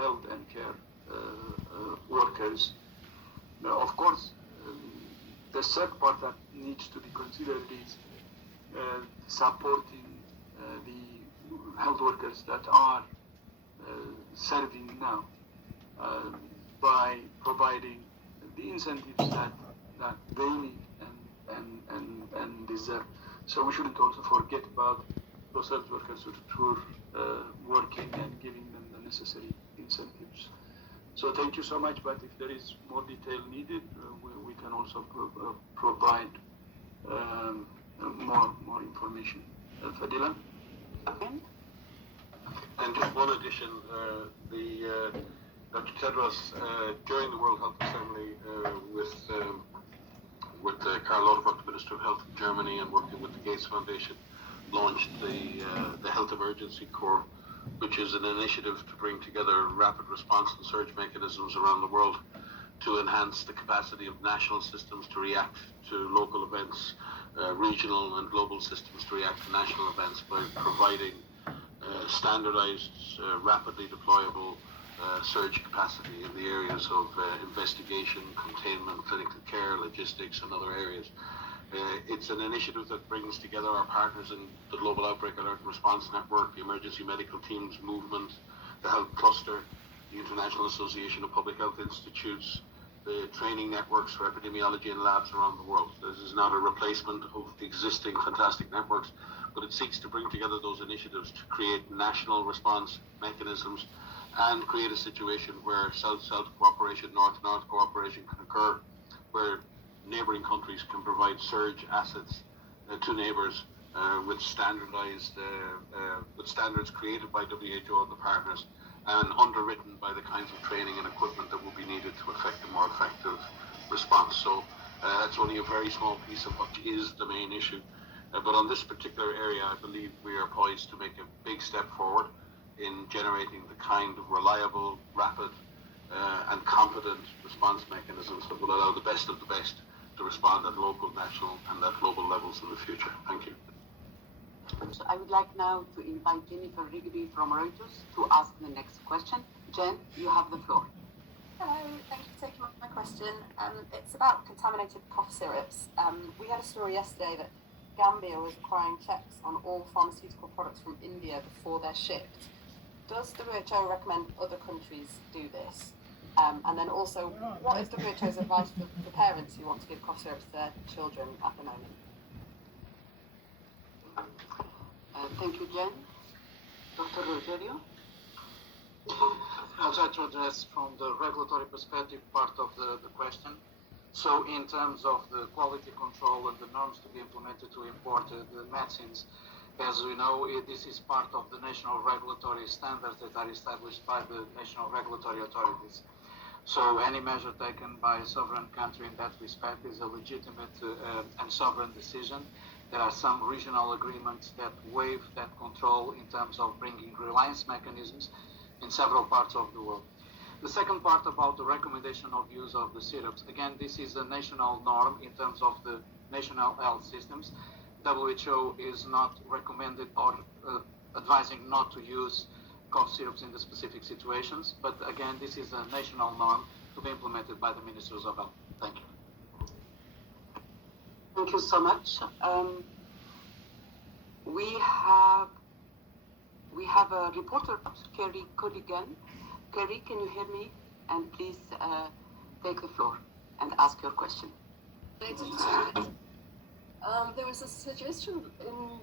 health and care workers. Now, of course, the third part that needs to be considered is supporting the health workers that are serving now by providing the incentives that they need and deserve. So we shouldn't also forget about those health workers who are working and giving them the necessary incentives. So thank you so much, but if there is more detail needed, we can also provide more information. Fadila? And just one addition, Dr. Tedros, during the World Health Assembly with Karl Lauterbach, the Minister of Health in Germany, and working with the Gates Foundation, launched the Health Emergency Corps, which is an initiative to bring together rapid response and surge mechanisms around the world to enhance the capacity of national systems to react to local events, regional and global systems to react to national events by providing standardized, rapidly deployable surge capacity in the areas of investigation, containment, clinical care, logistics, and other areas. It's an initiative that brings together our partners in the Global Outbreak Alert and Response Network, the Emergency Medical Teams Movement, the Health Cluster, the International Association of Public Health Institutes, the training networks for epidemiology and labs around the world. This is not a replacement of the existing fantastic networks, but it seeks to bring together those initiatives to create national response mechanisms and create a situation where South-South cooperation, North-North cooperation can occur, where neighbouring countries can provide surge assets to neighbours with standardised, with standards created by WHO and the partners, and underwritten by the kinds of training and equipment that will be needed to effect a more effective response. So that's only a very small piece of what is the main issue. But on this particular area, I believe we are poised to make a big step forward in generating the kind of reliable, rapid, and competent response mechanisms that will allow the best of the best to respond at local, national, and at global levels in the future. Thank you. So I would like now to invite Jennifer Rigby from Reuters to ask the next question. Jen, you have the floor. Hello, thank you for taking my question. It's about contaminated cough syrups. We had a story yesterday that Gambia was requiring checks on all pharmaceutical products from India before they're shipped. Does WHO recommend other countries do this? And then also, what is WHO's advice for parents who want to give cough syrups to their children at the moment? Thank you, Jen. Dr. Rogerio? I'll try to address from the regulatory perspective part of the question. So in terms of the quality control and the norms to be implemented to import the medicines, as we know, this is part of the national regulatory standards that are established by the national regulatory authorities. So any measure taken by a sovereign country in that respect is a legitimate and sovereign decision. There are some regional agreements that waive that control in terms of bringing reliance mechanisms in several parts of the world. The second part about the recommendation of use of the syrups, again, this is a national norm in terms of the national health systems. WHO is not recommended or advising not to use cough syrups in the specific situations, but again, this is a national norm to be implemented by the Ministers of Health. Thank you. Thank you so much. We have a reporter, Kerry Codigan. Kerry, can you hear me? And please take the floor and ask your question. There was a suggestion in